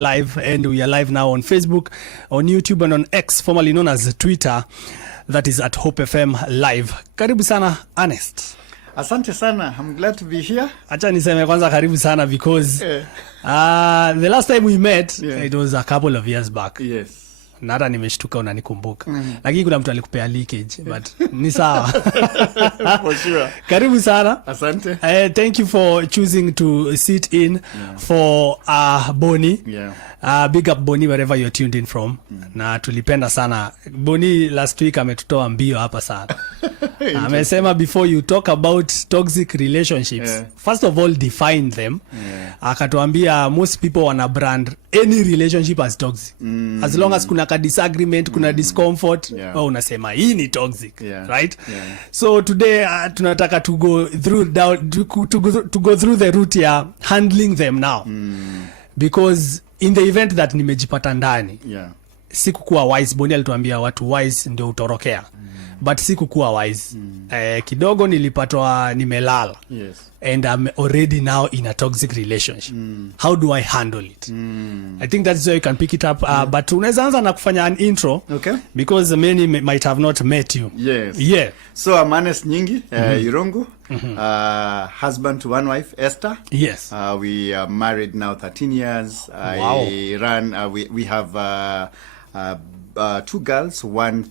Live, and we are live now on Facebook, on YouTube, and on X, formerly known as Twitter. That is at Hope FM Live. Karibu sana, Ernest. Asante sana. I'm glad to be here. Acha niseme kwanza karibu sana because the last time we met, it was a couple of years back. Yes. Na hata nimeshtuka unanikumbuka. Lakini kuna mtu alikupea leakage, but ni sawa. For sure. Karibu sana. Asante. Thank you for choosing to sit in for Boni. Big up Boni wherever you're tuned in from. Na tulipenda sana. Boni last week ametutoa mbio hapa sana. Amesema before you talk about toxic relationships, first of all define them. Akatuambia most people wana brand any relationship as toxic. As long as kuna ka disagreement, kuna discomfort, unasema hii ni toxic, right? So today tunataka to go through to go through the route ya handling them now. Because in the event that nimejipata ndani, sikukuwa wise. Boni alituambia watu wise ndio utorokea. But sikukuwa wise. Kidogo nilipatwa nimelala. And I'm already now in a toxic relationship. How do I handle it? I think that's where you can pick it up. But unaweza anza na kufanya an intro. Okay. Because many might have not met you. Yes. Yeah. So I'm Ernest Nyingi, Irungu. Husband to one wife, Esther. Yes. We are married now 13 years. Wow. We have two girls. One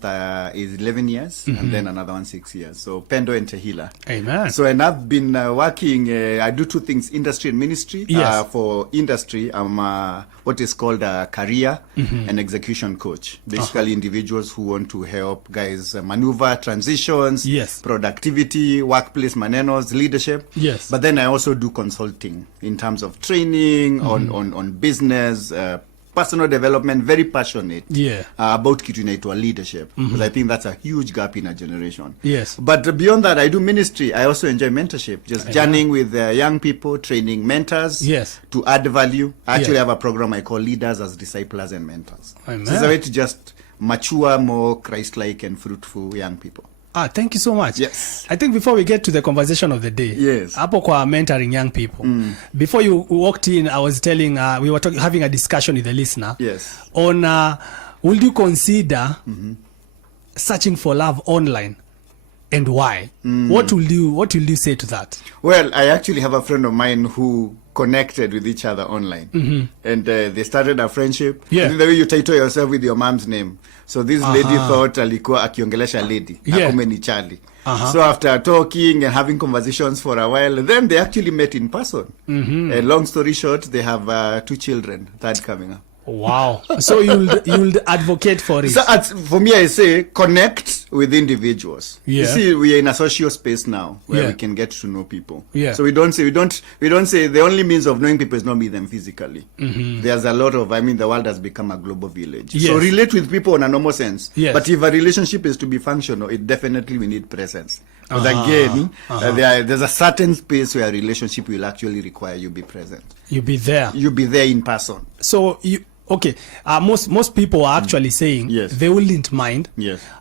is 11 years and then another one 6 years. So Pendo and Tehila. Amen. So and I've been working, I do two things, industry and ministry. For industry, I'm what is called a career and execution coach. Basically individuals who want to help guys maneuver transitions, productivity, workplace manenos, leadership. Yes. But then I also do consulting in terms of training on business, personal development, very passionate about kitu inaitwa leadership, because I think that's a huge gap in a generation. Yes. But beyond that, I do ministry. I also enjoy mentorship, just journeying with young people, training mentors to add value. I actually have a program I call Leaders as Disciples and Mentors. So it's a way to just mature, more Christ-like and fruitful young people. Thank you so much. Yes. I think before we get to the conversation of the day, hapo kwa mentoring young people, before you walked in, I was telling, we were having a discussion with the listener on, would you consider searching for love online, and why? What will you say to that? Well, I actually have a friend of mine who connected with each other online, and they started a friendship. I think the way you title yourself with your mom's name. So this lady thought alikuwa akiongelesha lady, akume ni Charlie. So after talking and having conversations for a while, then they actually met in person. And long story short, they have 2 children, third coming up. Wow. So you'll advocate for it. So for me, I say connect with individuals. You see, we are in a social space now where we can get to know people. So we don't say the only means of knowing people is not meet them physically. There's a lot of, the world has become a global village. So relate with people in a normal sense. But if a relationship is to be functional, it definitely we need presence. Because again, there's a certain space where a relationship will actually require you be present. You be there. You be there in person. So most people are actually saying they wouldn't mind.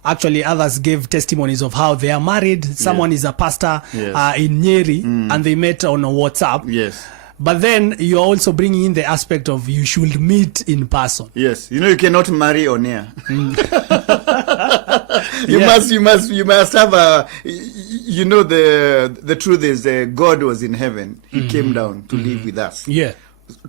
Actually, others gave testimonies of how they are married. Someone is a pastor in Nyeri, and they met on WhatsApp. But then you're also bringing in the aspect of you should meet in person. You cannot marry on air. You must have the truth is God was in heaven. He came down to live with us.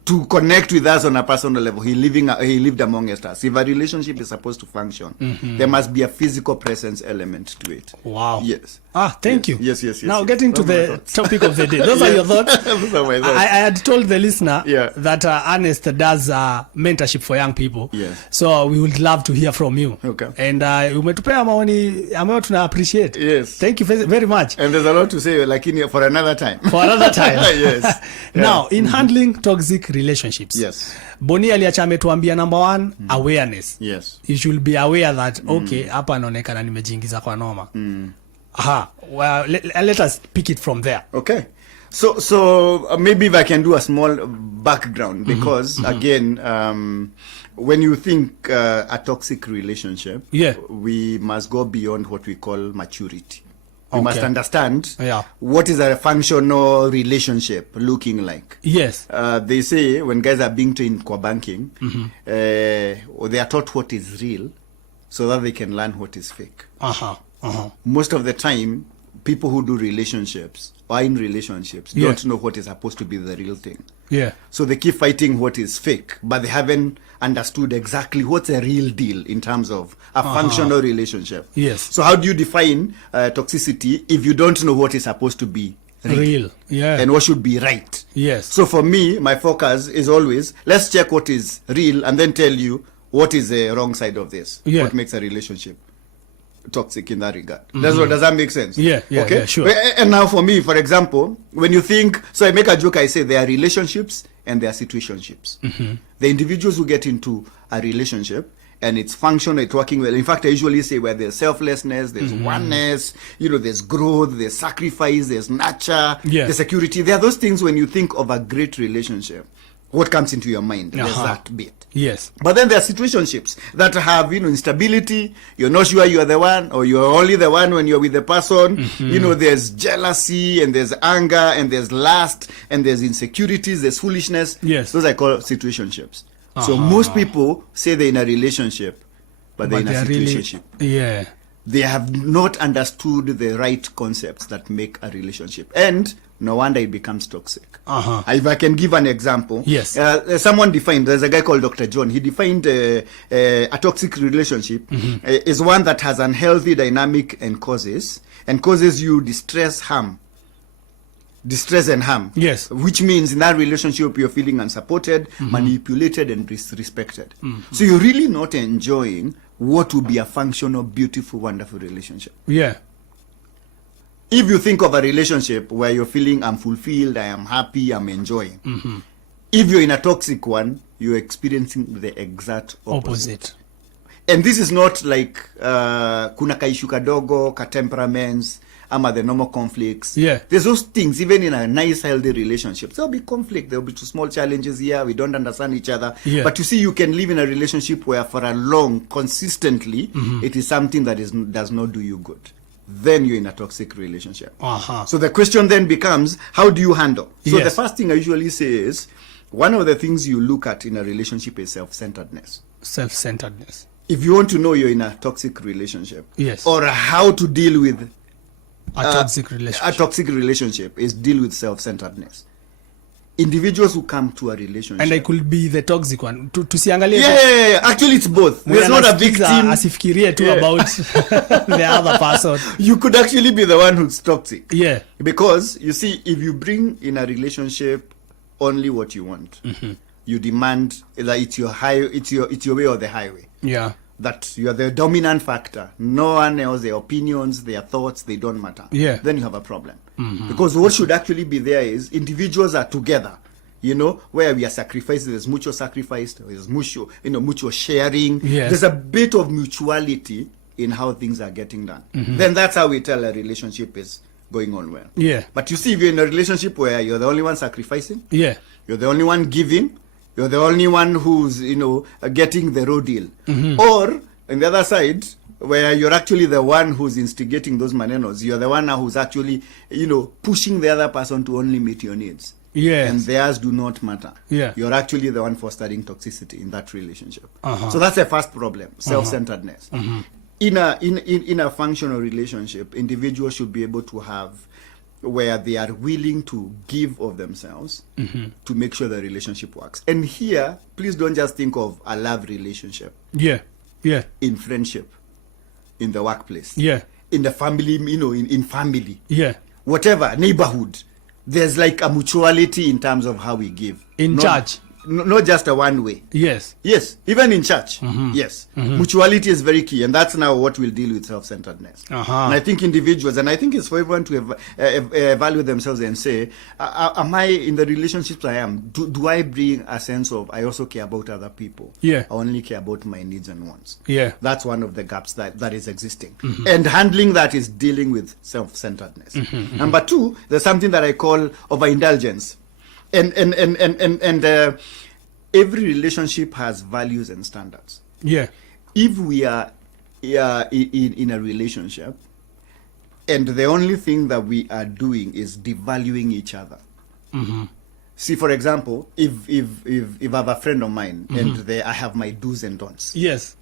To connect with us on a personal level. He lived amongst us. If a relationship is supposed to function, there must be a physical presence element to it. Wow. Yes. Thank you. Yes. Now getting to the topic of the day. Those are your thoughts. Those are my thoughts. I had told the listener that Ernest does mentorship for young people. So we would love to hear from you. Okay. And umetupea maoni ambayo tuna appreciate. Thank you very much. And there's a lot to say, like for another time. For another time. Now, in handling toxic relationships. Boni aliacha ametuambia number 1, awareness. You should be aware that hapa anaonekana nimejiingiza kwa noma. Well, let us pick it from there. Okay. So maybe if I can do a small background, because again, when you think a toxic relationship, we must go beyond what we call maturity. You must understand what is a functional relationship looking like. Yes. They say when guys are being trained for banking, they are taught what is real so that they can learn what is fake. Most of the time, people who do relationships or in relationships don't know what is supposed to be the real thing. Yeah. So they keep fighting what is fake, but they haven't understood exactly what's a real deal in terms of a functional relationship. Yes. So how do you define toxicity if you don't know what is supposed to be real? Yeah. And what should be right? Yes. So for me, my focus is always, let's check what is real and then tell you what is the wrong side of this. Yeah. What makes a relationship toxic in that regard. Does that make sense? Yeah, okay? Sure. And now for me, for example, when you think, so I make a joke, I say there are relationships and there are situationships. The individuals who get into a relationship and it's functional, it's working well. In fact, I usually say where there's selflessness, there's oneness, there's growth, there's sacrifice, there's nurture, there's security. There are those things when you think of a great relationship. What comes into your mind? There's that bit. Yes. But then there are situationships that have, instability. You're not sure you're the one, or you're only the one when you're with the person. There's jealousy, and there's anger, and there's lust, and there's insecurities, there's foolishness. Yes. Those I call situationships. So most people say they're in a relationship, but they're in a situationship. Really, they have not understood the right concepts that make a relationship. And no wonder it becomes toxic. If I can give an example. Yes. Someone defined, there's a guy called Dr. John, he defined a toxic relationship is one that has unhealthy dynamic and causes you distress and harm. Yes. Which means in that relationship you're feeling unsupported, manipulated, and disrespected. So you're really not enjoying what would be a functional, beautiful, wonderful relationship. Yeah. If you think of a relationship where you're feeling I'm fulfilled, I am happy, I'm enjoying. If you're in a toxic one, you're experiencing the exact opposite. And this is not like kuna kaishu kadogo, ka temperaments, ama the normal conflicts. Yeah. There's those things, even in a nice, healthy relationship. There'll be conflict, there'll be small challenges here, we don't understand each other. Yeah. But you see, you can live in a relationship where for a long, consistently, it is something that does not do you good. Then you're in a toxic relationship. So the question then becomes, how do you handle? So the first thing I usually say is, one of the things you look at in a relationship is self-centeredness. Self-centeredness. If you want to know you're in a toxic relationship, yes, or how to deal with a toxic relationship is deal with self-centeredness. Individuals who come to a relationship, and I could be the toxic one. Tusiangalie. Yeah. Actually, it's both. There's not a victim. Asifikirie too about the other person. You could actually be the one who's toxic. Yeah. Because you see, if you bring in a relationship only what you want, you demand that it's your way or the highway. Yeah. That you are the dominant factor. No one else, their opinions, their thoughts, they don't matter. Yeah. Then you have a problem. Because what should actually be there is individuals are together, where we are sacrificing. There's mutual sacrifice, there's mutual sharing. Yes. There's a bit of mutuality in how things are getting done. Then that's how we tell a relationship is going on well. Yeah. But you see, if you're in a relationship where you're the only one sacrificing, yeah, you're the only one giving, you're the only one who's, getting the raw deal. Or, on the other side, where you're actually the one who's instigating those manenos, you're the one now who's actually, pushing the other person to only meet your needs. Yes. And theirs do not matter. Yeah. You're actually the one fostering toxicity in that relationship. So that's the first problem, self-centeredness. In a functional relationship, individuals should be able to have where they are willing to give of themselves to make sure the relationship works. And here, please don't just think of a love relationship. Yeah. Yeah. In friendship, in the workplace. Yeah. In the family, in family. Yeah. Whatever, neighborhood. There's like a mutuality in terms of how we give. In church. Not just a one way. Yes. Yes. Even in church. Yes. Mutuality is very key. And that's now what will deal with self-centeredness. And I think individuals, and I think it's for everyone to evaluate themselves and say, am I in the relationships I am? Do I bring a sense of, I also care about other people? Yeah. I only care about my needs and wants. Yeah. That's one of the gaps that is existing. And handling that is dealing with self-centeredness. Number two, there's something that I call overindulgence. And every relationship has values and standards. Yeah. If we are in a relationship And the only thing that we are doing is devaluing each other. See, for example, if I have a friend of mine and I have my do's and don'ts. Yes.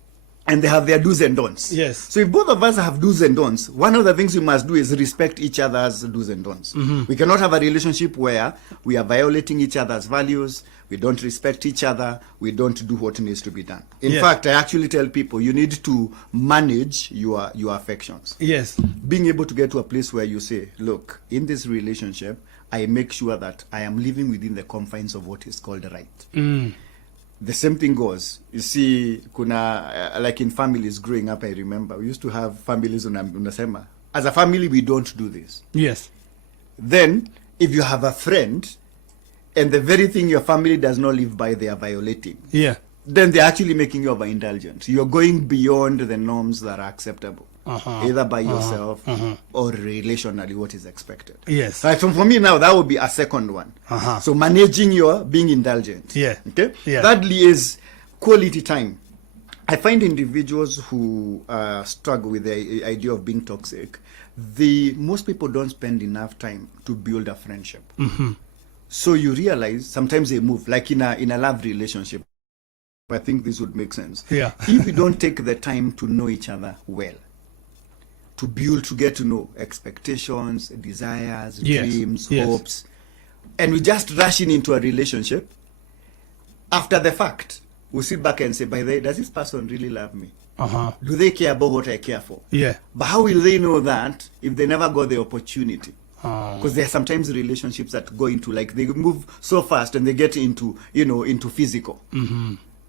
And they have their do's and don'ts. Yes. So if both of us have do's and don'ts, one of the things we must do is respect each other's do's and don'ts. We cannot have a relationship where we are violating each other's values, we don't respect each other, we don't do what needs to be done. In fact, I actually tell people you need to manage your affections. Yes. Being able to get to a place where you say, look, in this relationship, I make sure that I am living within the confines of what is called right. The same thing goes. You see, kuna like in families growing up, I remember we used to have families unasema, as a family we don't do this. Yes. Then if you have a friend and the very thing your family does not live by, they are violating. Yeah. Then they're actually making you overindulgent. You're going beyond the norms that are acceptable. Either by yourself or relationally what is expected. Yes. So for me now, that would be a second one. So managing your being indulgent. Yeah. Okay. Yeah. Thirdly is quality time. I find individuals who struggle with the idea of being toxic, most people don't spend enough time to build a friendship. So you realize sometimes they move, like in a love relationship. I think this would make sense. Yeah. If we don't take the time to know each other well, to build, to get to know expectations, desires, dreams, hopes, and we just rushing into a relationship, after the fact, we'll sit back and say, by the way, does this person really love me? Do they care about what I care for? Yeah. But how will they know that if they never got the opportunity? Because there are sometimes relationships that go into, like, they move so fast and they get into, into physical.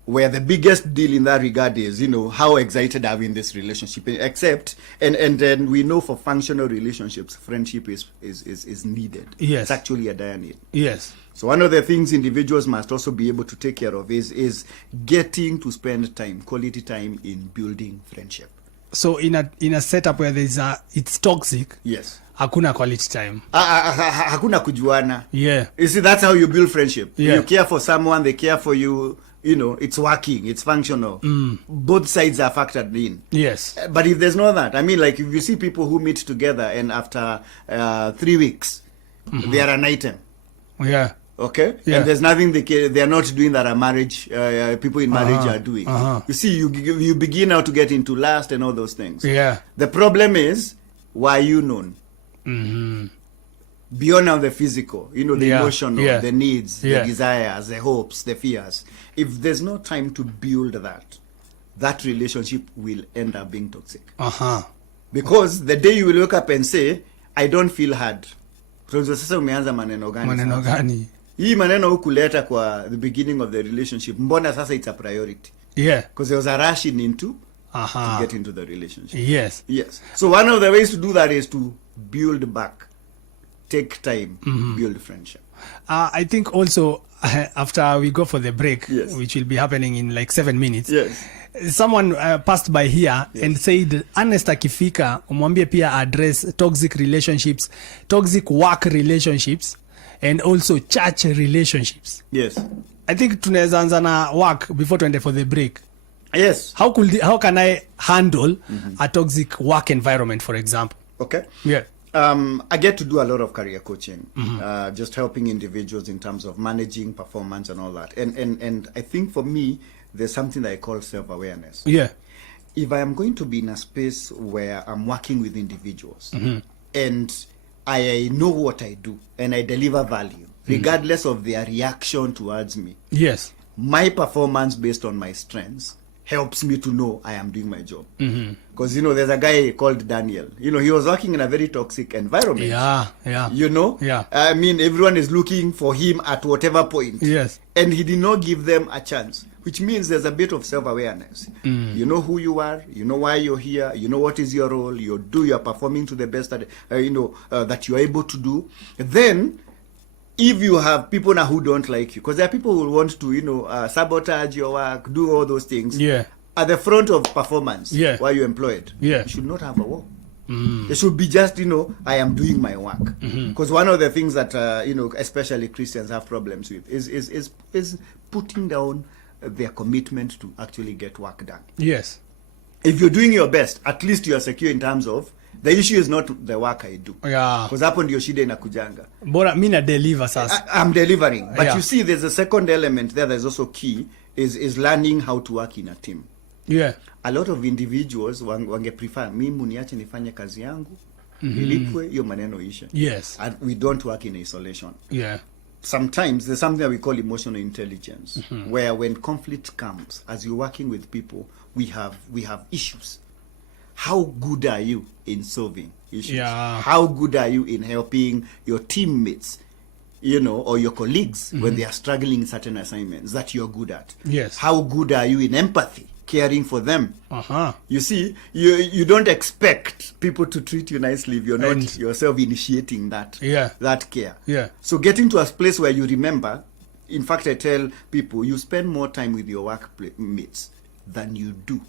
Where the biggest deal in that regard is, how excited are we in this relationship? Except, and then we know for functional relationships, friendship is needed. Yes. It's actually a dire need. Yes. So one of the things individuals must also be able to take care of is getting to spend time, quality time in building friendship. So in a setup where it's toxic. Yes. Hakuna quality time. Hakuna kujuana. Yeah. You see, that's how you build friendship. Yeah. You care for someone, they care for you. It's working, it's functional. Both sides are factored in. Yes. But if there's no that, I mean, like if you see people who meet together and after 3 weeks, they are an item. Yeah. Okay? Yeah. And there's nothing they are not doing that a marriage, people in marriage are doing. You see, you begin now to get into lust and all those things. Yeah. The problem is, why are you known? Beyond now the physical, the emotional, the needs, the desires, the hopes, the fears. If there's no time to build that relationship will end up being toxic. Because the day you will wake up and say, I don't feel hard. Sasa umeanza maneno gani? Maneno gani? Hii maneno hukuleta kwa the beginning of the relationship. Mbona sasa it's a priority? Yeah. Because there was a rushing into to get into the relationship. Yes. Yes. So one of the ways to do that is to build back. Take time, build friendship. I think also after we go for the break, which will be happening in like 7 minutes, someone passed by here and said, Ernest akifika, umwambie pia address toxic relationships, toxic work relationships, and also church relationships. Yes. I think tunaweza anza na work before tuende for the break. Yes. How can I handle a toxic work environment, for example? Okay. Yeah. I get to do a lot of career coaching, just helping individuals in terms of managing performance and all that. And I think for me, there's something that I call self-awareness. Yeah. If I am going to be in a space where I'm working with individuals and I know what I do and I deliver value, regardless of their reaction towards me. Yes. My performance based on my strengths helps me to know I am doing my job. Because, there's a guy called Daniel. He was working in a very toxic environment. Yeah. Yeah. I mean, everyone is looking for him at whatever point. Yes. And he did not give them a chance, which means there's a bit of self-awareness. You know who you are, you know why you're here, you know what is your role, you're performing to the best that, that you're able to do. Then, if you have people now who don't like you, because there are people who want to, sabotage your work, do all those things. Yeah. At the front of performance, while you're employed, you should not have a war. It should be just, I am doing my work. Because one of the things that, especially Christians have problems with is putting down their commitment to actually get work done. Yes. If you're doing your best, at least you are secure in terms of The issue is not the work I do. Yeah. Because hapo ndio shida inakujanga. Bora mimi na deliver sasa. I'm delivering. But you see, there's a second element there that's also key, is learning how to work in a team. Yeah. A lot of individuals wange prefer mimi niache nifanye kazi yangu, nilipwe hiyo maneno isha. Yes. And we don't work in isolation. Yeah. Sometimes there's something that we call emotional intelligence, where when conflict comes, as you're working with people, we have issues. How good are you in solving issues? Yeah. How good are you in helping your teammates, or your colleagues when they are struggling in certain assignments that you're good at? Yes. How good are you in empathy, caring for them? You see, you don't expect people to treat you nicely if you're not yourself initiating that care. Yeah. So getting to a place where you remember, in fact, I tell people, you spend more time with your workmates than you do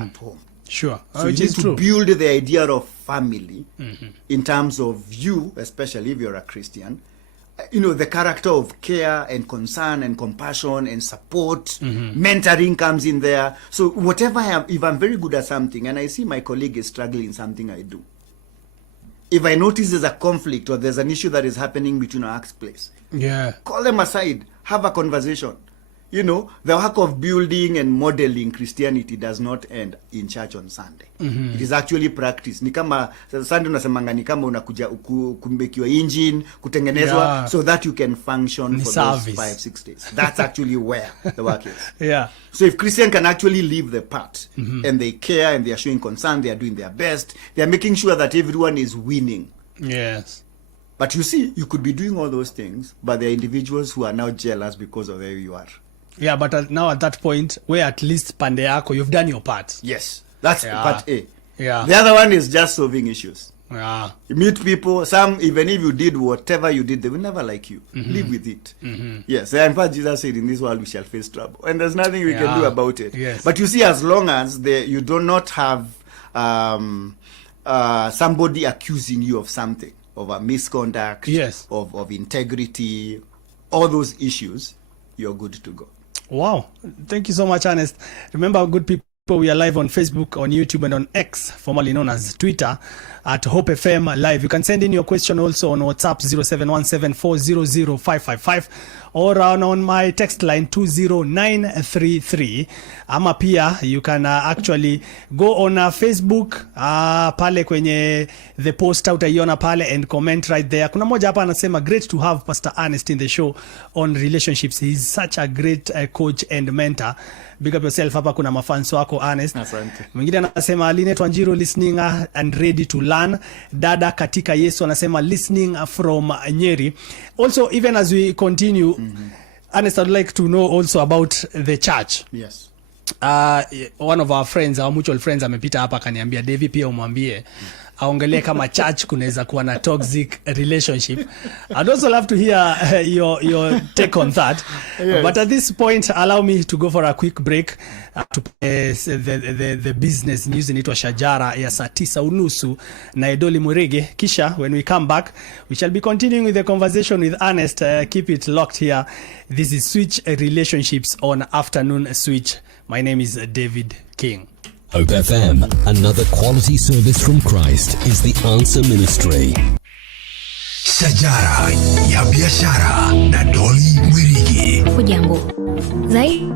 at home. Sure. So you need to build the idea of family in terms of you, especially if you're a Christian, the character of care and concern and compassion and support, mentoring comes in there. So whatever if I'm very good at something and I see my colleague is struggling in something I do, if I notice there's a conflict or there's an issue that is happening between our workplace, call them aside, have a conversation. The work of building and modeling Christianity does not end in church on Sunday. It is actually practice. Ni kama Sunday unasemanga ni kama unakuja kumbekiwa engine, kutengenezwa so that you can function for those 5-6 days. That's actually where the work is. So if Christian can actually leave the part and they care and they are showing concern, they are doing their best, they are making sure that everyone is winning. Yes. But you see, you could be doing all those things, but there are individuals who are now jealous because of where you are. Yeah, but now at that point, where at least pande yako, you've done your part. Yes, that's part A. Yeah. The other one is just solving issues. Yeah. You meet people, some, even if you did whatever you did, they will never like you. Live with it. Yes, in fact, Jesus said, in this world we shall face trouble. And there's nothing we can do about it. Yes. But you see, as long as you do not have somebody accusing you of something, of a misconduct, of integrity, all those issues, you're good to go. Wow. Thank you so much, Ernest. Remember, good people, we are live on Facebook, on YouTube, and on X, formerly known as Twitter, at Hope FM Live. You can send in your question also on WhatsApp 0717400555 or on my text line 20933. Ama pia, you can actually go on Facebook, pale kwenye the post utaiona pale and comment right there. Kuna moja hapa anasema, great to have Pastor Ernest in the show on relationships. He's such a great coach and mentor. Big up yourself. Hapa kuna mafans wako Ernest. Mwingine anasema Aline Twanjiro listening and ready to learn. Dada katika Yesu anasema listening from Nyeri. Also, even as we continue, Ernest, I'd like to know also about the church. Yes. One of our friends, our mutual friends, amepita hapa akaniambia, Devi pia umwambie aongelee kama church kunaweza kuwa na toxic relationship. I'd also love to hear your take on that. Yes. But at this point, allow me to go for a quick break to the business news inaitwa Shajara ya saa 9:30 na Edoli Murege. Kisha, when we come back, we shall be continuing with the conversation with Ernest. Keep it locked here. This is Switch Relationships on Afternoon Switch. My name is David King. Hope FM, another quality service from Christ, is the answer ministry. Shajara ya biashara na Doli Mwirigi. Hujambo. Zai?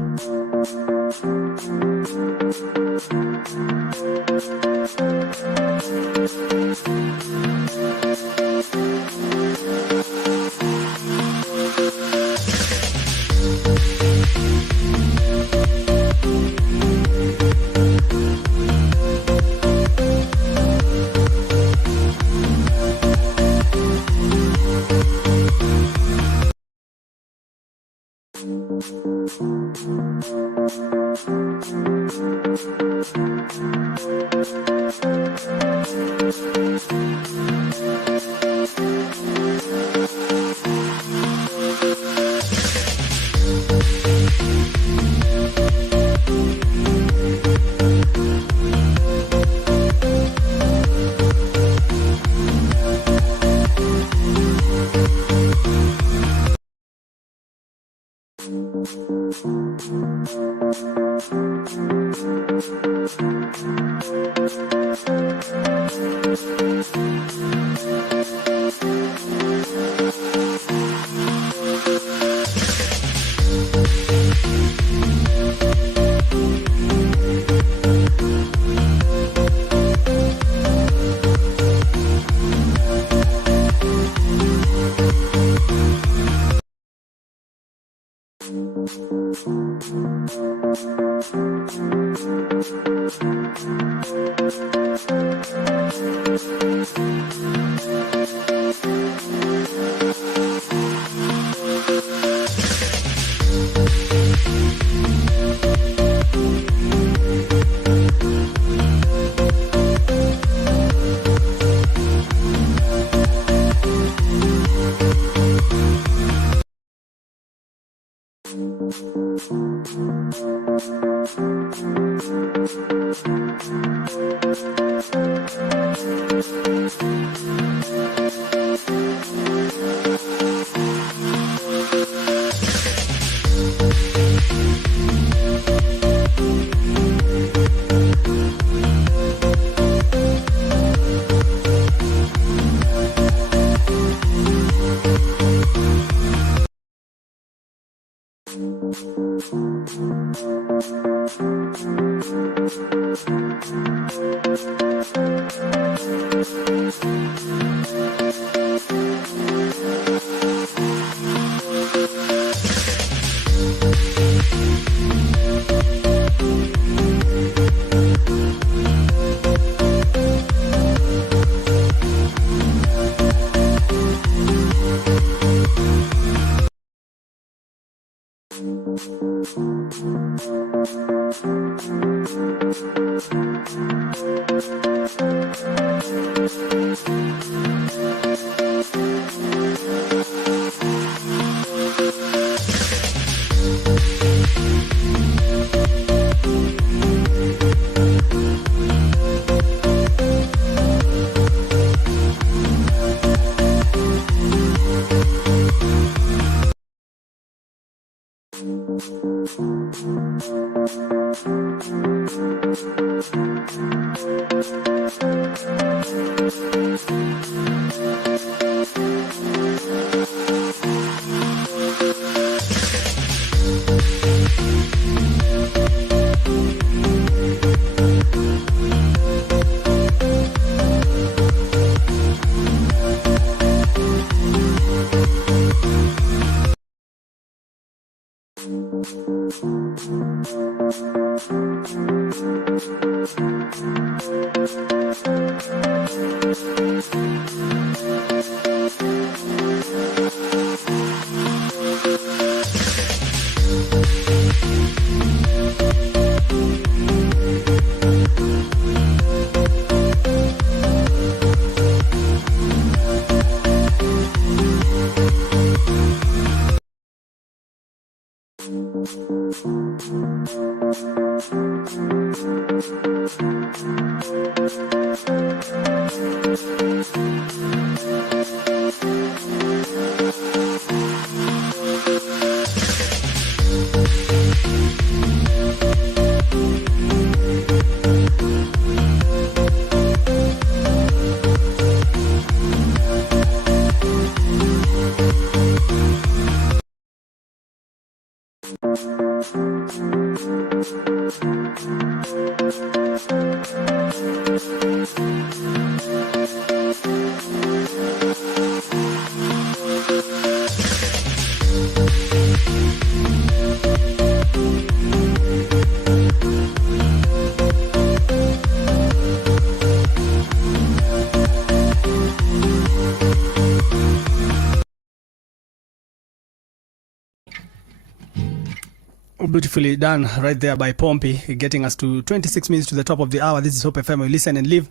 Beautifully done right there by Pompey, getting us to 26 minutes to the top of the hour. This is Hope FM. We listen and live.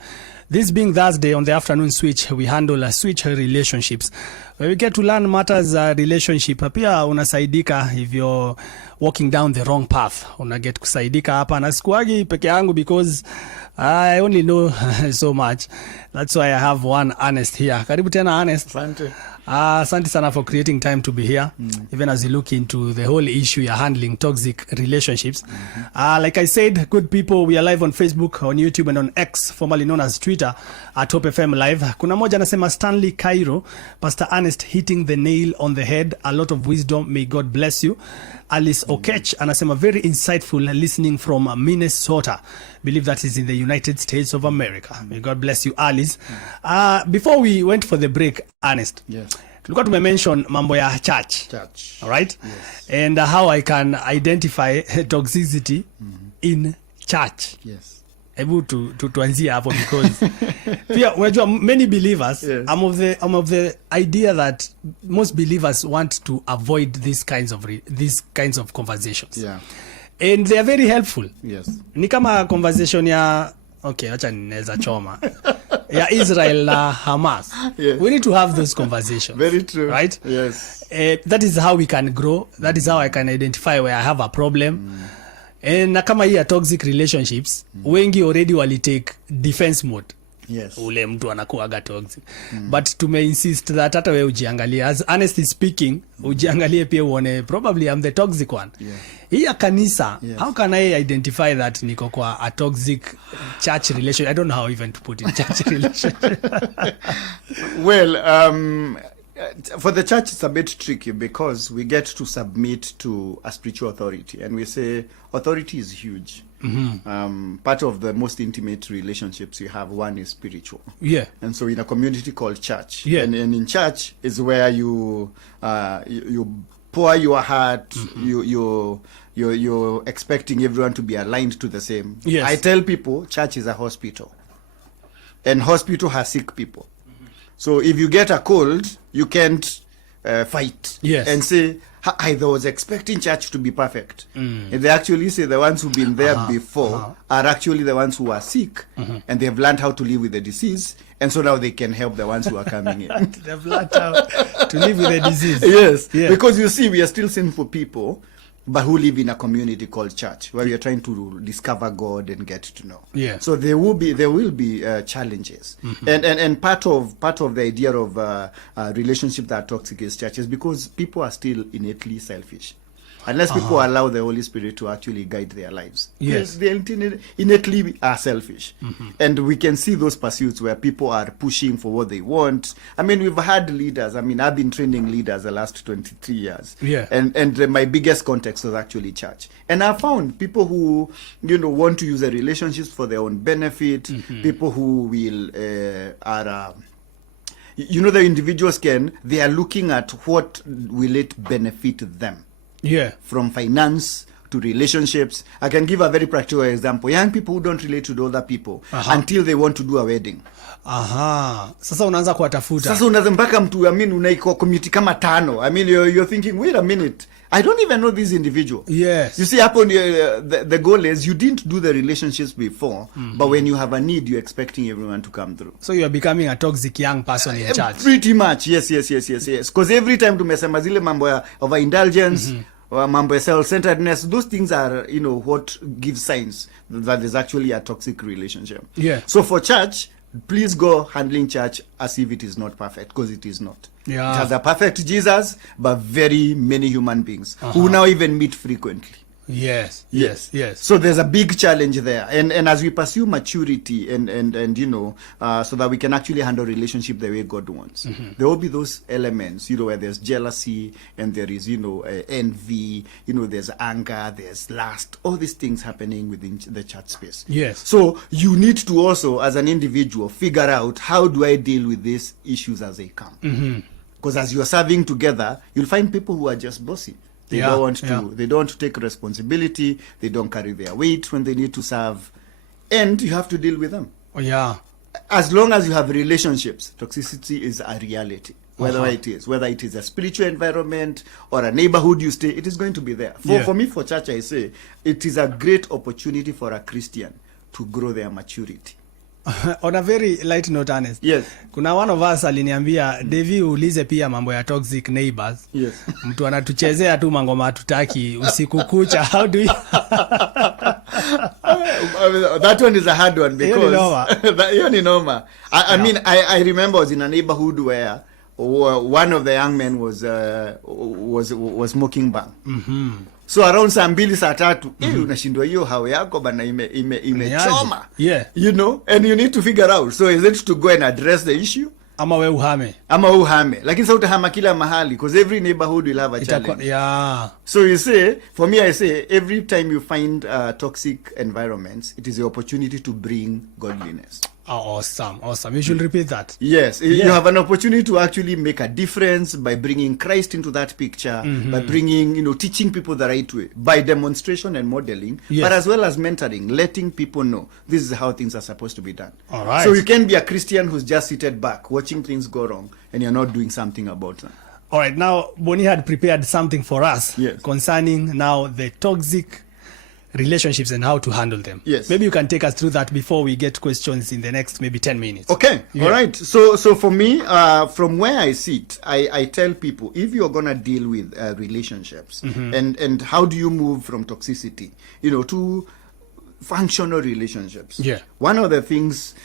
This being Thursday, on the afternoon switch, we handle switch relationships, where we get to learn matters relationship. Pia unasaidika if you're walking down the wrong path. Unaget kusaidika hapa na sikuagi peke yangu because I only know so much. That's why I have one Ernest here. Karibu tena Ernest. Asante. Asante sana for creating time to be here, even as you look into the whole issue you're handling, toxic relationships. Like I said, good people, we are live on Facebook, on YouTube, and on X, formerly known as Twitter, at Hope FM Live. Kuna moja anasema Stanley Cairo, Pastor Ernest hitting the nail on the head, a lot of wisdom, may God bless you. Alice Okech anasema very insightful, listening from Minnesota. Believe that is in the United States of America. May God bless you, Alice. Before we went for the break, Ernest, yes, tulikuwa tumemention mambo ya church. All right? Yes. And how I can identify toxicity in church. Yes. Able to tuanzie hapo because pia unajua many believers, yes, I'm of the idea that most believers want to avoid these kinds of conversations. Yeah. And they are very helpful. Yes. Ni kama conversation ya okay, acha ninaweza choma ya Israel na Hamas. Yes. We need to have those conversations. Very true. Right? Yes. That is how we can grow. That is how I can identify where I have a problem. Na kama hii ya toxic relationships, wengi already wali take defense mode. Yes. Ule mtu anakuaga toxic. But tume insist that hata wewe ujiangalie, as Ernest is speaking, ujiangalie pia uone probably I'm the toxic one. Yeah. Hii ya kanisa, yes, how can I identify that niko kwa a toxic church relation? I don't know how even to put in church relationship. Well, for the church it's a bit tricky because we get to submit to a spiritual authority, and we say authority is huge. Part of the most intimate relationships you have, one is spiritual. Yeah. And so in a community called church, yeah, and in church is where you pour your heart, you're expecting everyone to be aligned to the same. Yes. I tell people church is a hospital, and hospital has sick people. So if you get a cold, you can't fight, yes, and say, I was expecting church to be perfect. And they actually say the ones who've been there before are actually the ones who are sick, and they've learned how to live with the disease, and so now they can help the ones who are coming in. They've learned how to live with the disease. Yes, yeah, because you see, we are still sinful people, but who live in a community called church, where we are trying to discover God and get to know. Yeah. So there will be challenges, and part of the idea of relationship that are toxic is churches, because people are still innately selfish. unless people allow the Holy Spirit to actually guide their lives. Yes. They innately are selfish. And we can see those pursuits where people are pushing for what they want. I mean, we've had leaders. I mean, I've been training leaders the last 23 years. Yeah. And my biggest context was actually church. And I found people who, want to use the relationships for their own benefit, people who will, the individuals they are looking at what will it benefit them. Yeah. From finance to relationships. I can give a very practical example. Young people who don't relate to the other people until they want to do a wedding. Sasa unaanza kuwatafuta. Sasa unaanza mpaka mtu, unaiko community kama 5. You're thinking, wait a minute, I don't even know this individual. Yes. You see, the goal is you didn't do the relationships before, but when you have a need, you're expecting everyone to come through. So you're becoming a toxic young person in church. Pretty much, yes. Because every time tumesema zile mambo ya overindulgence, mambo ya self-centeredness, those things are, what gives signs that there's actually a toxic relationship. Yeah. So for church, please go handling church as if it is not perfect, because it is not. Yeah. It has a perfect Jesus, but very many human beings who now even meet frequently. Yes. So there's a big challenge there, and as we pursue maturity and so that we can actually handle relationship the way God wants, there will be those elements, where there's jealousy and there is envy, there's anger, there's lust, all these things happening within the church space. Yes. So you need to also, as an individual, figure out, how do I deal with these issues as they come? Because as you're serving together, you'll find people who are just bossy. They don't want to. They don't want to take responsibility. They don't carry their weight when they need to serve, and you have to deal with them. As long as you have relationships, toxicity is a reality. Whether it is a spiritual environment or a neighborhood you stay, it is going to be there. For me, for church, I say it is a great opportunity for a Christian to grow their maturity. On a very light note, Ernest. Yes. Kuna one of us aliniambia, Devi ulize pia mambo ya toxic neighbors. Yes. Mtu anatuchezea tu mangoma hatutaki usiku kucha. How do you That one is a hard one because I mean, I remember I was in a neighborhood where one of the young men was smoking bang. So around saa 2 saa 3 unashindwa hiyo hawe yako bana imechoma. Yeah. And you need to figure out, so is it to go and address the issue ama we uhame, lakini sasa utahama kila mahali, because every neighborhood will have a challenge. So you say, for me, I say every time you find toxic environments, it is the opportunity to bring godliness. Awesome. You should repeat that. Yes, you have an opportunity to actually make a difference by bringing Christ into that picture, by bringing, teaching people the right way, by demonstration and modeling, but as well as mentoring, letting people know this is how things are supposed to be done. All right. So you can be a Christian who's just seated back, watching things go wrong, and you're not doing something about them. All right, now Bonnie had prepared something for us concerning now the toxic relationships and how to handle them. Yes. Maybe you can take us through that before we get questions in the next maybe 10 minutes. Okay. All right. So for me, from where I sit, I tell people, if you're going to deal with relationships and how do you move from toxicity, to functional relationships. One of the things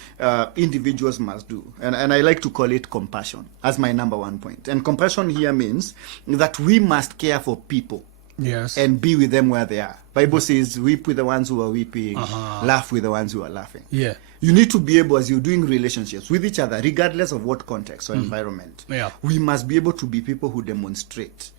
individuals must do, and I like to call it compassion as my number one point. And compassion here means that we must care for people. Yes. And be with them where they are. Bible says, weep with the ones who are weeping, laugh with the ones who are laughing. Yeah. You need to be able, as you're doing relationships with each other, regardless of what context or environment, we must be able to be people who demonstrate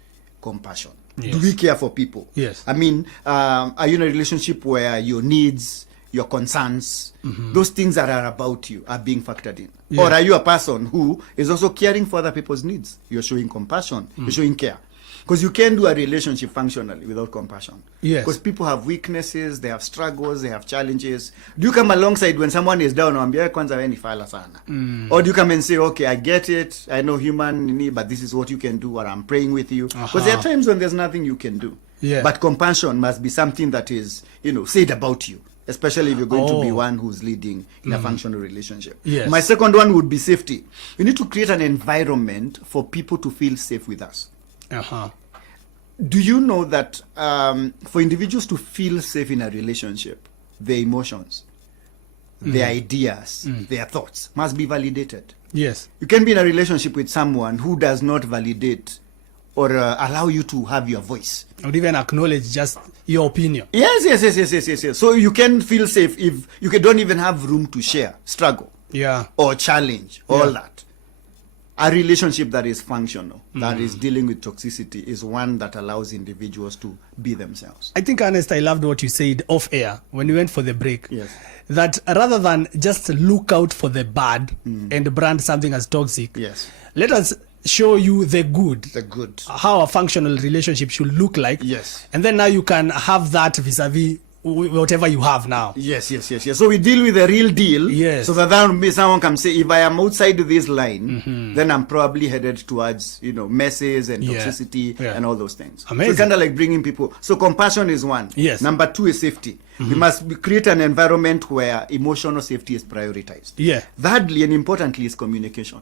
compassion. Yes. Do we care for people? Yes. I mean, are you in a relationship where your needs, your concerns, those things that are about you are being factored in? Yeah. Or are you a person who is also caring for other people's needs? You're showing compassion, you're showing care. Because you can't do a relationship functionally without compassion. Yes. Because people have weaknesses, they have struggles, they have challenges. Do you come alongside when someone is down, kwanza we ni fala sana? Or do you come and say, okay, I get it, I know human, but this is what you can do, or I'm praying with you? Because there are times when there's nothing you can do. Yeah. But compassion must be something that is, said about you. Especially if you're going to be one who's leading in a functional relationship. Yes. My second one would be safety. We need to create an environment for people to feel safe with us. Do you know that for individuals to feel safe in a relationship, their emotions, their ideas, their thoughts must be validated? Yes. You can be in a relationship with someone who does not validate or allow you to have your voice. Or even acknowledge just your opinion. Yes. So you can feel safe if you don't even have room to share, struggle, or challenge, all that. A relationship that is functional, that is dealing with toxicity, is one that allows individuals to be themselves. I think, Ernest, I loved what you said off air when we went for the break. Yes. That rather than just look out for the bad and brand something as toxic, Yes. let us show you the good. The good. How a functional relationship should look like. Yes. And then now you can have that vis-a-vis whatever you have now. Yes. So we deal with the real deal. Yes. So that someone can say, if I am outside this line, then I'm probably headed towards, messes and toxicity and all those things. Amazing. So kind of like bringing people. So compassion is one. Yes. Number 2 is safety. We must create an environment where emotional safety is prioritized. Yeah. Thirdly and importantly is communication.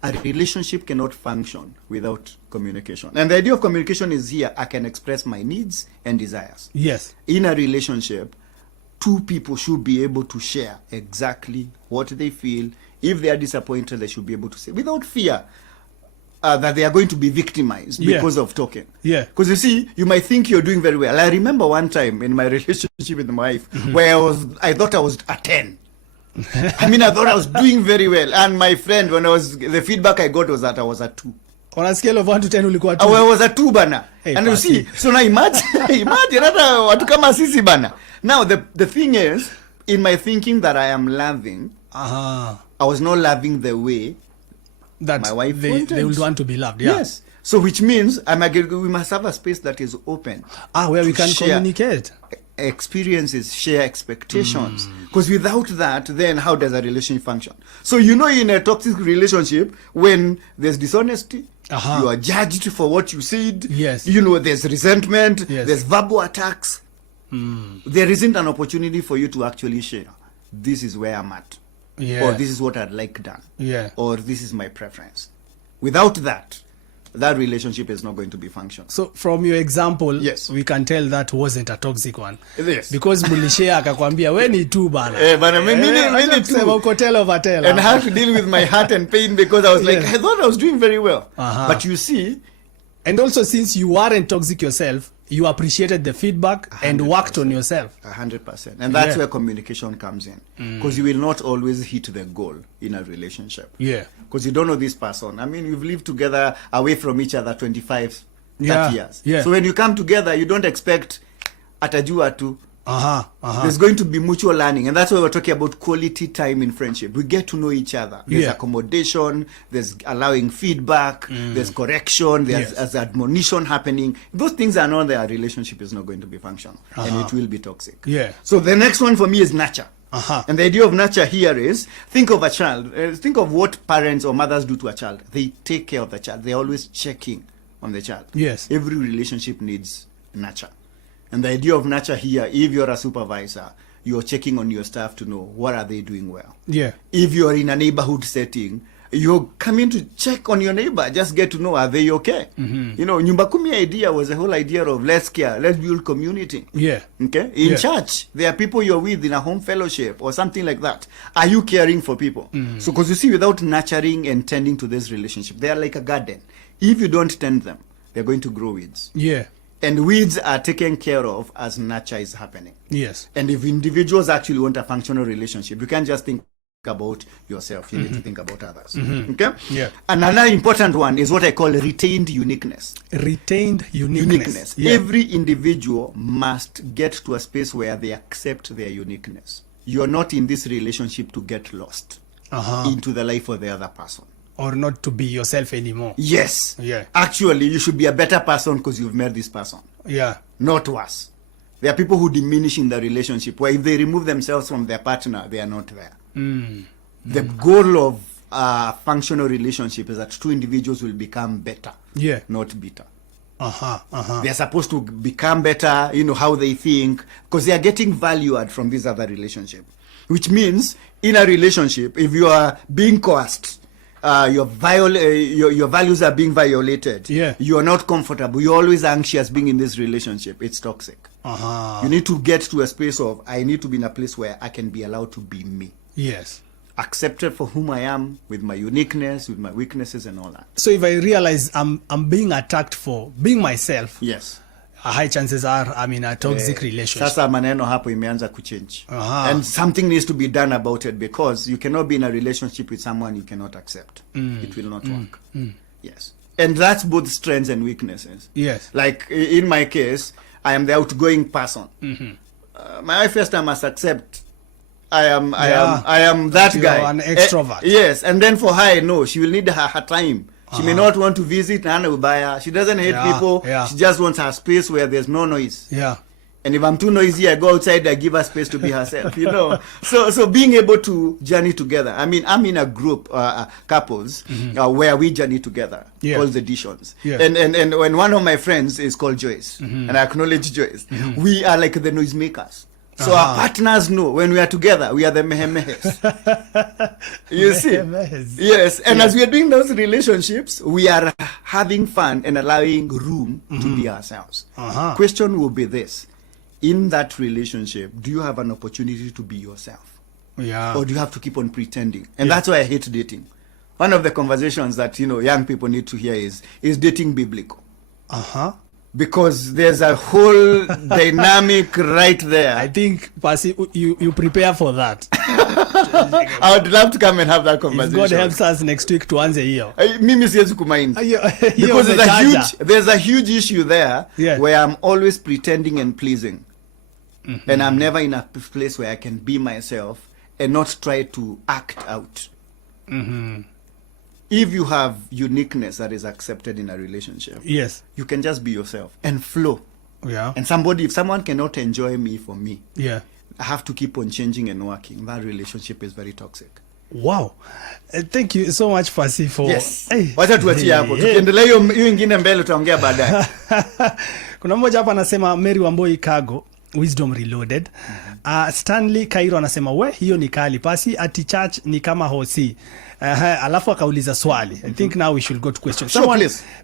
A relationship cannot function without communication. And the idea of communication is here, I can express my needs and desires. Yes. In a relationship, 2 people should be able to share exactly what they feel. If they are disappointed, they should be able to say without fear that they are going to be victimized because of talking. Yeah. Because you see, you might think you're doing very well. I remember one time in my relationship with my wife where I thought I was a 10. I thought I was doing very well. And my friend, the feedback I got was that I was a 2. On a scale of 1 to 10, ulikuwa 2. I was a 2 bana. Hey, and you see, so now imagine hata watu kama sisi bana. Now the thing is, in my thinking that I am loving, I was not loving the way that my wife wanted. They would want to be loved. Yeah. Yes. So which means we must have a space that is open. Where we can communicate. Experiences, share expectations. Because without that, then how does a relationship function? So in a toxic relationship, when there's dishonesty, you are judged for what you said. Yes. There's resentment. Yes. There's verbal attacks. There isn't an opportunity for you to actually share. This is where I'm at. Yeah. Or this is what I'd like done. Yeah. Or this is my preference. Without that relationship is not going to be functional. So from your example, yes, we can tell that wasn't a toxic one. Yes. Because mulishare akakwambia we ni tu bana. Mimi tu. And I had to deal with my heart and pain because I was like, I thought I was doing very well. But you see. And also since you weren't toxic yourself, you appreciated the feedback 100%. And worked on yourself. 100%. And that's where communication comes in. Because you will not always hit the goal in a relationship. Yeah. Because you don't know this person. You've lived together away from each other 25, 30 years. Yeah. So when you come together, you don't expect atajua tu. There's going to be mutual learning. And that's why we're talking about quality time in friendship. We get to know each other. There's accommodation, there's allowing feedback, there's correction, there's admonition happening. Those things are not there. A relationship is not going to be functional. And it will be toxic. Yeah. So the next one for me is nurture. And the idea of nurture here is, think of a child. Think of what parents or mothers do to a child. They take care of the child. They're always checking on the child. Yes. Every relationship needs nurture. And the idea of nurture here, if you're a supervisor, you're checking on your staff to know what are they doing well. Yeah. If you're in a neighborhood setting, you're coming to check on your neighbor, just get to know, are they okay? Nyumba Kumi idea was the whole idea of let's care, let's build community. Yeah. Okay? In church, there are people you're with in a home fellowship or something like that. Are you caring for people? So, because you see, without nurturing and tending to this relationship, they are like a garden. If you don't tend them, they're going to grow weeds. Yeah. And weeds are taken care of as nurture is happening. Yes. And if individuals actually want a functional relationship, you can't just think about yourself. You need to think about others. Okay? Yeah. Another important one is what I call retained uniqueness. Retained uniqueness. Yeah. Every individual must get to a space where they accept their uniqueness. You're not in this relationship to get lost into the life of the other person. Or not to be yourself anymore. Yes. Yeah. Actually, you should be a better person because you've met this person. Yeah. Not worse. There are people who diminish in the relationship where if they remove themselves from their partner, they are not there. The goal of a functional relationship is that 2 individuals will become better. Yeah. Not bitter. They are supposed to become better, how they think, because they are getting value add from this other relationship. Which means, in a relationship, if you are being coerced, your values are being violated. Yeah. You are not comfortable. You're always anxious being in this relationship. It's toxic. You need to get to a space of, I need to be in a place where I can be allowed to be me. Yes. accepted for whom I am, with my uniqueness, with my weaknesses and all that. So if I realize I'm being attacked for being myself, yes, high chances are I'm in a toxic relationship. Sasa maneno hapo imeanza kuchange. And something needs to be done about it, because you cannot be in a relationship with someone you cannot accept. It will not work. Yes. And that's both strengths and weaknesses. Yes. Like in my case, I am the outgoing person. My wife first time must accept I am that You're guy. an extrovert. Yes. And then for her, no, she will need her time. She may not want to visit Nana Ubaya. She doesn't hate people. Yeah. She just wants her space where there's no noise. Yeah. And if I'm too noisy, I go outside, I give her space to be herself, you know. So being able to journey together. I mean, I'm in a group, couples, where we journey together, called the Dishons. Yeah. And when one of my friends is called Joyce, and I acknowledge Joyce, we are like the noisemakers. So our partners know when we are together, we are the mehemehes. You see? Yes. And as we are doing those relationships, we are having fun and allowing room to be ourselves. Question will be this. In that relationship, do you have an opportunity to be yourself? Yeah. Or do you have to keep on pretending? And that's why I hate dating. One of the conversations that, young people need to hear is dating biblical? Because there's a whole dynamic right there. I think, Pasi, you prepare for that. I would love to come and have that conversation. If God helps us next week to answer here. Mimi siwezi kumind. Because there's a huge issue there where I'm always pretending and pleasing. And I'm never in a place where I can be myself and not try to act out. If you have uniqueness that is accepted in a relationship, yes, you can just be yourself and flow. Yeah. And if someone cannot enjoy me for me, yeah, I have to keep on changing and working. That relationship is very toxic. Wow. Thank you so much, Pasi, for... Yes. Wacha tuachie hapo. Tukiendelea hiyo ingine mbele tutaongea baadaye. Kuna mmoja hapa anasema Mary Wamboi Kago, Wisdom Reloaded. Stanley Cairo anasema hiyo ni kali. Pasi ati church ni kama hosi. Alafu akauliza swali. I think now we should go to questions.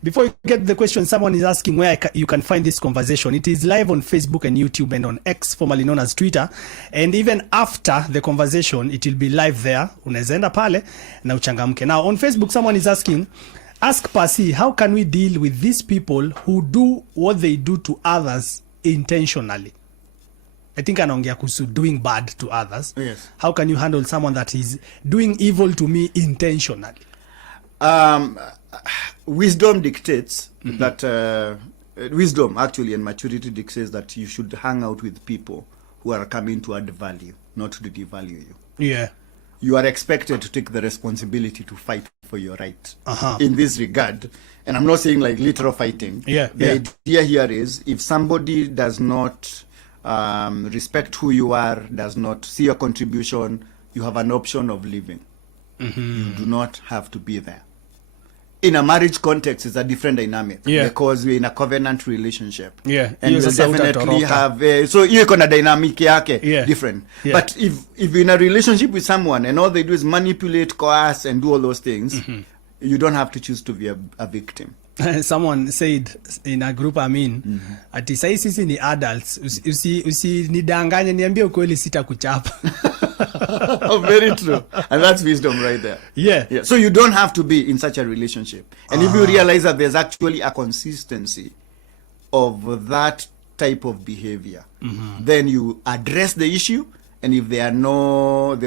Before you get the question, someone is asking where you can find this conversation. It is live on Facebook and YouTube and on X, formerly known as Twitter. And even after the conversation, it will be live there. Unaweza enda pale na uchangamke. Now on Facebook, someone is asking, ask Pasi, how can we deal with these people who do what they do to others intentionally? I think anaongea kuhusu doing bad to others. Yes. How can you handle someone that is doing evil to me intentionally? Wisdom dictates that wisdom actually and maturity dictates that you should hang out with people who are coming to add value, not to devalue you. Yeah. You are expected to take the responsibility to fight for your right in this regard. And I'm not saying like literal fighting. Yeah. The idea here is if somebody does not respect who you are, does not see your contribution, you have an option of leaving. You do not have to be there. In a marriage context, it's a different dynamic because we're in a covenant relationship. Yeah, and we'll definitely have so you're gonna dynamic yake different. Yeah. But if you're in a relationship with someone and all they do is manipulate, coerce, and do all those things, you don't have to choose to be a victim. Someone said in a group I'm in, ati sai sisi ni adults, usinidanganye niambie ukweli sitakuchapa. Oh, very true. And that's wisdom right there. Yeah. So you don't have to be in such a relationship. And if you realize that there's actually a consistency of that type of behavior, then you address the issue. And if there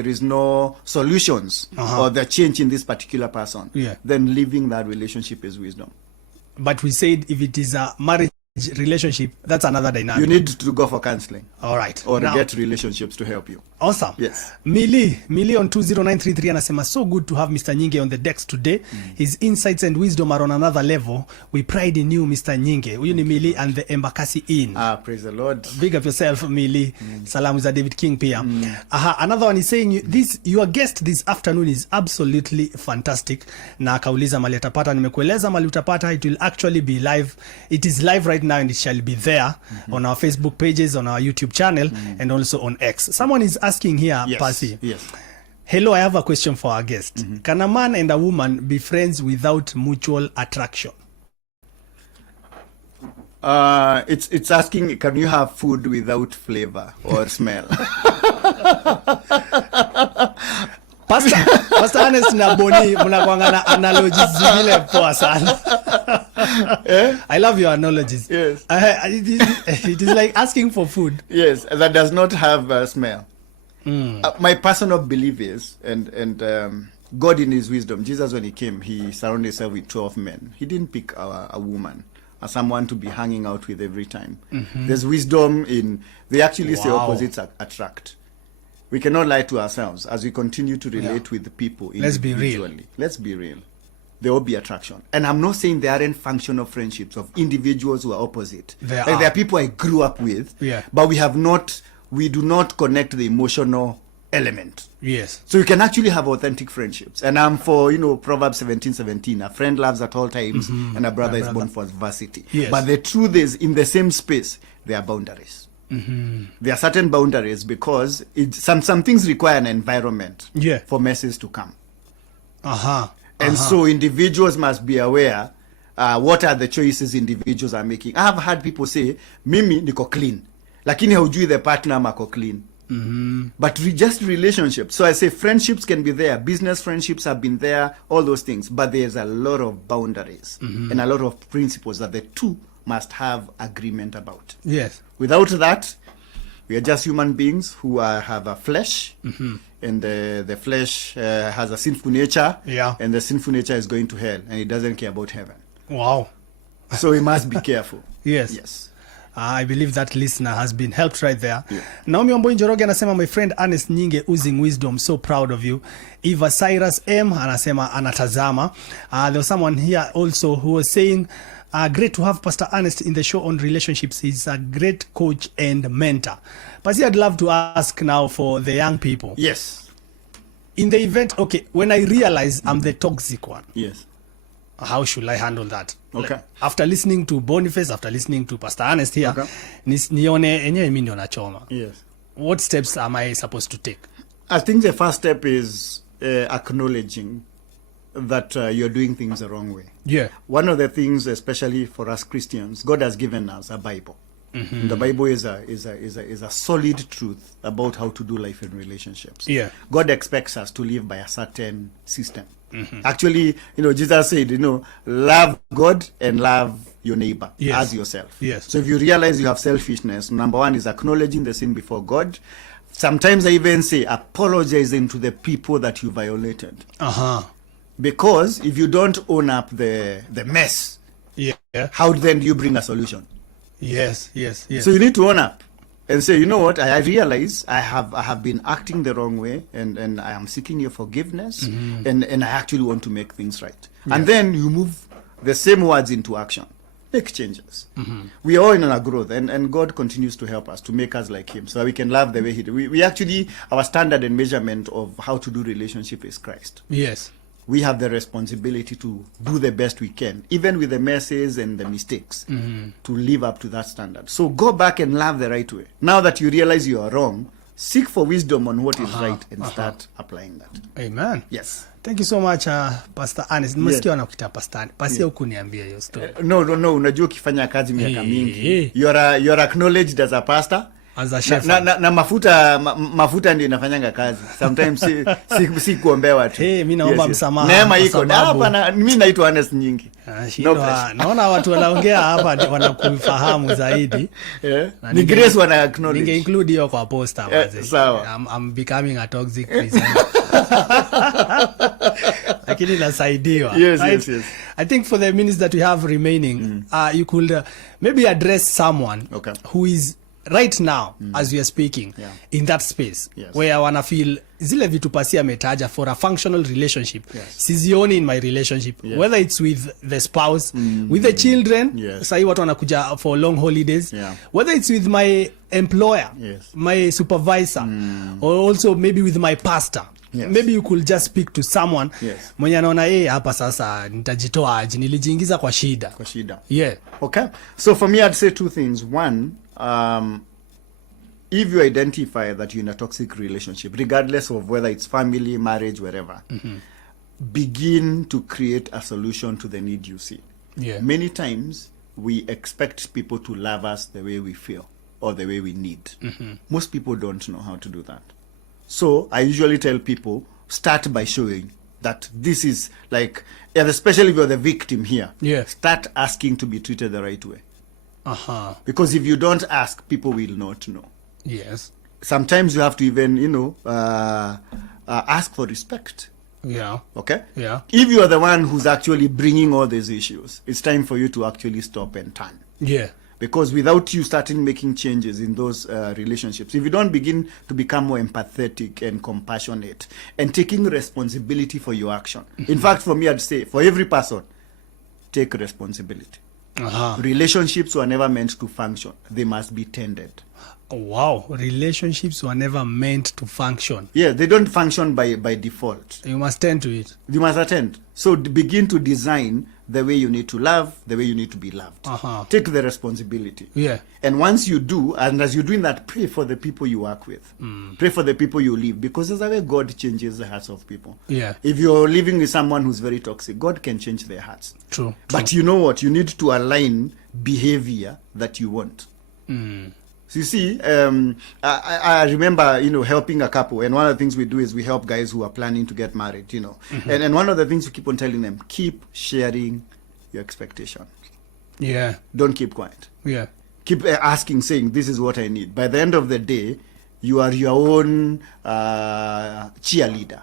is no solutions or the change in this particular person, then leaving that relationship is wisdom. But we said if it is a marriage relationship, that's another dynamic. You need to go for counseling. All right. Or get relationships to help you. Awesome. Yes. Millie on 20933 anasema, so good to have Mr. Nyingi on the decks today. His insights and wisdom are on another level. We pride in you, Mr. Nyingi. Huyu ni Millie and the Embakasi Inn. Praise the Lord. Big up yourself, Millie. Salamu za David King pia. Another one is saying your guest this afternoon is absolutely fantastic. Na akauliza mali utapata, nimekueleza mali utapata. It will actually be live. It is live right now and it shall be there on our Facebook pages, on our YouTube channel, and also on X. Someone is asking here, Pasi. Yes. Hello, I have a question for our guest. Can a man and a woman be friends without mutual attraction? It's asking, can you have food without flavor or smell? Pastor Ernest na Boni mnakuanga na analogies zile poa sana. I love your analogies. Yes. It is like asking for food. Yes, that does not have a smell. My personal belief is, and God in his wisdom, Jesus when he came, he surrounded himself with 12 men. He didn't pick a woman as someone to be hanging out with every time. There's wisdom in, they actually say opposites attract. We cannot lie to ourselves as we continue to relate with the people individually. Let's be real. There will be attraction. And I'm not saying there aren't functional friendships of individuals who are opposite. There are people I grew up with, but we do not connect the emotional element. Yes. So you can actually have authentic friendships. And I'm for, Proverbs 17:17. A friend loves at all times, and a brother is born for adversity. Yes. But the truth is, in the same space, there are boundaries. There are certain boundaries because some things require an environment for messes to come. And so individuals must be aware what are the choices individuals are making. I have had people say, mimi niko clean. Lakini haujui the partner mako clean. But just relationships. So I say friendships can be there. Business friendships have been there. All those things. But there's a lot of boundaries and a lot of principles that the two must have agreement about. Yes. Without that, we are just human beings who have a flesh. And the flesh has a sinful nature. Yeah. And the sinful nature is going to hell. And it doesn't care about heaven. Wow. So we must be careful. Yes. I believe that listener has been helped right there. Naomi Wamboi Njoroge anasema, my friend Ernest Nyingi oozing wisdom, so proud of you. Eva Cyrus M anasema anatazama. There was someone here also who was saying, great to have Pastor Ernest in the show on relationships. He's a great coach and mentor. But I'd love to ask now for the young people. Yes. In the event, when I realize I'm the toxic one. Yes. How should I handle that? Okay. Like, after listening to Boniface, after listening to Pastor Ernest here, nione enyewe mimi ndio nachoma. Yes. What steps am I supposed to take? I think the first step is acknowledging that you're doing things the wrong way. Yeah. One of the things, especially for us Christians, God has given us a Bible. The Bible is a solid truth about how to do life in relationships. Yeah. God expects us to live by a certain system. Actually, Jesus said, love God and love your neighbor as yourself. Yes. So if you realize you have selfishness, number one is acknowledging the sin before God. Sometimes I even say apologizing to the people that you violated. Because if you don't own up the mess, how then do you bring a solution? Yes. So you need to own up and say, you know what, I realize I have been acting the wrong way, and I am seeking your forgiveness, and I actually want to make things right. And then you move the same words into action. Make changes. We are all in a growth, and God continues to help us to make us like him so that we can love the way he did. We actually, our standard and measurement of how to do relationship is Christ. Yes. We have the responsibility to do the best we can, even with the messes and the mistakes, to live up to that standard. So go back and love the right way. Now that you realize you are wrong, seek for wisdom on what is right and start applying that. Amen. Yes. Thank you so much, Pastor Ernest. Nimesikia wanakuita Pastor. Pasia hukuniambia hiyo story. No, unajua ukifanya kazi miaka mingi. You're acknowledged as a pastor. As a chef. Na mafuta ndio inafanyanga kazi. Sometimes si kuombewa tu. Mimi naomba msamaha. Neema iko. Hapa mimi naitwa Ernest Nyingi. Naona watu wanaongea hapa wanakufahamu zaidi. Ni Grace wana acknowledge. Ninge include hiyo kwa poster wazi. Sawa. I'm becoming a toxic presenter. Lakini nasaidiwa. Yes. I think for the minutes that we have remaining, you could maybe address someone who is right now as we are speaking in that space where wana feel zile vitu Pasi ametaja for a functional relationship sizioni in my relationship whether it's with the spouse with the children sahi watu wanakuja for long holidays whether it's with my employer my supervisor or also maybe with my pastor. Maybe you could just speak to someone mwenye anaona hapa sasa nitajitoa aje nilijiingiza kwa shida. Okay, so for me I'd say two things. One, if you identify that you're in a toxic relationship, regardless of whether it's family, marriage, wherever, begin to create a solution to the need you see. Many times we expect people to love us the way we feel or the way we need. Most people don't know how to do that. So I usually tell people, start by showing that this is like, and especially if you're the victim here, start asking to be treated the right way. Because if you don't ask, people will not know. Yes. Sometimes you have to even, ask for respect. Yeah. Okay? Yeah. If you are the one who's actually bringing all these issues, it's time for you to actually stop and turn. Yeah. Because without you starting making changes in those relationships, if you don't begin to become more empathetic and compassionate and taking responsibility for your action. In fact, for me, I'd say, for every person, take responsibility. Relationships were never meant to function. They must be tended. Wow. Relationships were never meant to function. Yeah, they don't function by default. You must tend to it. You must attend. So begin to design the way you need to love, the way you need to be loved. Take the responsibility. Yeah. And once you do, and as you're doing that, pray for the people you work with. Pray for the people you live, because there's a way God changes the hearts of people. Yeah. If you're living with someone who's very toxic, God can change their hearts. True. But you know what? You need to align behavior that you want. So you see, I remember, helping a couple, and one of the things we do is we help guys who are planning to get married, and one of the things we keep on telling them, keep sharing your expectations. Yeah. Don't keep quiet. Yeah. Keep asking, saying, this is what I need. By the end of the day, you are your own cheerleader.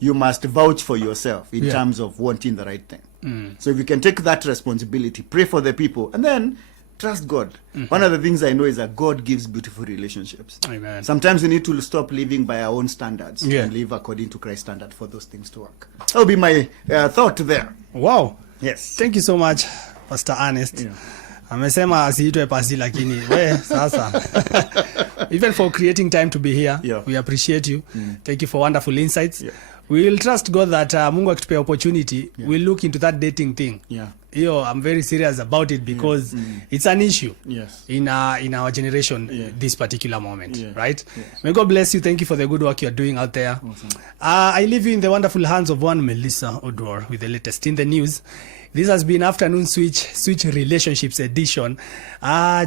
You must vouch for yourself in terms of wanting the right thing. So if you can take that responsibility, pray for the people, and then trust God. One of the things I know is that God gives beautiful relationships. Amen. Sometimes we need to stop living by our own standards and live according to Christ's standard for those things to work. That would be my thought there. Wow. Yes. Thank you so much, Pastor Ernest. Amesema asiitwe pasi lakini we sasa. Even for creating time to be here, we appreciate you. Thank you for wonderful insights. We will trust God that Mungu akitupea opportunity, we'll look into that dating thing. I'm very serious about it because it's an issue in our generation, this particular moment, right? May God bless you. Thank you for the good work you're doing out there. Awesome. I leave you in the wonderful hands of one Melissa Odwar with the latest in the news. This has been Afternoon Switch Relationships Edition.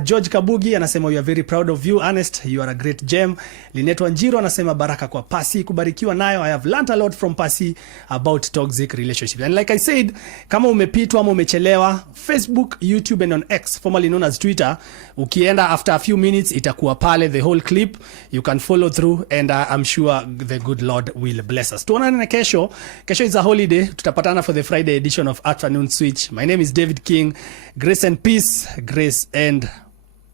George Kabugi anasema we are very proud of you, Ernest. You are a great gem. Linet Wanjiro anasema baraka kwa Pasi, kubarikiwa nayo. I have learned a lot from Pasi about toxic relationships. And like I said, kama umepitwa ama umechelewa, Facebook, YouTube and on X, formerly known as Twitter, ukienda after a few minutes itakuwa pale the whole clip. You can follow through and I'm sure the good Lord will bless us. Tuonane kesho. Kesho is a holiday. Tutapatana for the Friday edition of Afternoon Switch. My name is David King. Grace and peace. Grace and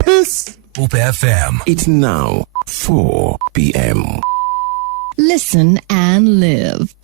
peace. Hope FM. It's now 4 p.m. Listen and live.